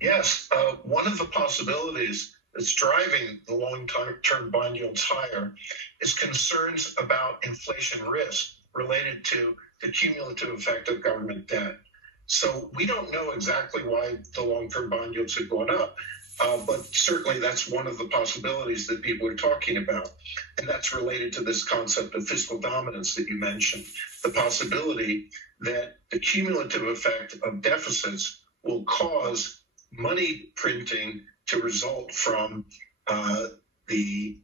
Yes, one of the possibilities that's driving the long-term bond yields higher is concerns about inflation risk related to the cumulative effect of government debt. So we don't know exactly why the long-term bond yields have gone up, but certainly that's one of the possibilities that people are talking about. And that's related to this concept of fiscal dominance that you mentioned, the possibility that the cumulative effect of deficits will cause money printing to result from the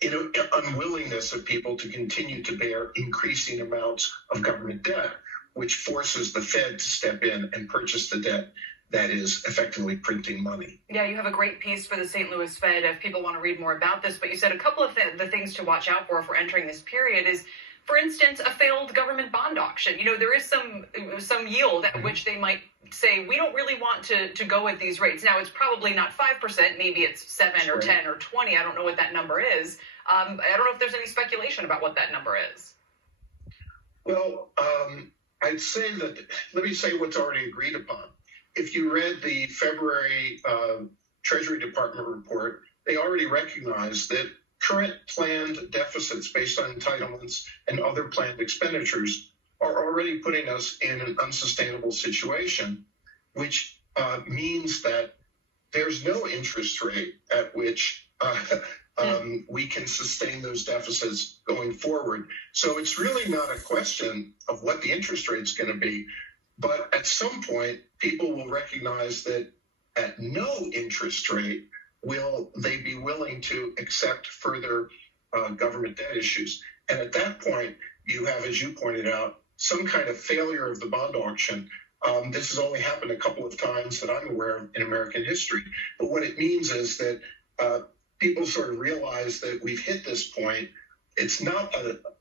unwillingness of people to continue to bear increasing amounts of government debt, which forces the Fed to step in and purchase the debt that is effectively printing money. Yeah, you have a great piece for the St. Louis Fed if people want to read more about this, but you said a couple of the things to watch out for if we're entering this period is, for instance, a failed government bond auction. You know, there is some yield at which they might say, we don't really want to go at these rates. Now, it's probably not 5%. Maybe it's 7 or 10 or 20. I don't know what that number is. I don't know if there's any speculation about what that number is. Well, I'd say that, let me say what's already agreed upon. If you read the February Treasury Department report, they already recognized that current planned deficits based on entitlements and other planned expenditures are already putting us in an unsustainable situation, which means that there's no interest rate at which we can sustain those deficits going forward. So it's really not a question of what the interest rate's going to be, but at some point, people will recognize that at no interest rate will they be willing to accept further government debt issues. And at that point, you have, as you pointed out, some kind of failure of the bond auction. This has only happened a couple of times that I'm aware of in American history. But what it means is that people sort of realize that we've hit this point. It's not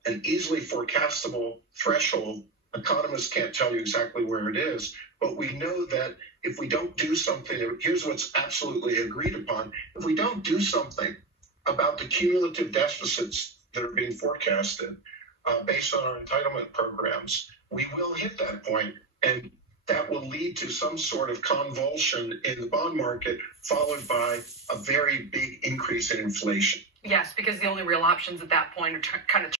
an easily forecastable threshold. Economists can't tell you exactly where it is, but we know that if we don't do something, here's what's absolutely agreed upon. If we don't do something about the cumulative deficits that are being forecasted based on our entitlement programs, we will hit that point, and that will lead to some sort of convulsion in the bond market, followed by a very big increase in inflation. Yes, because the only real options at that point are kind of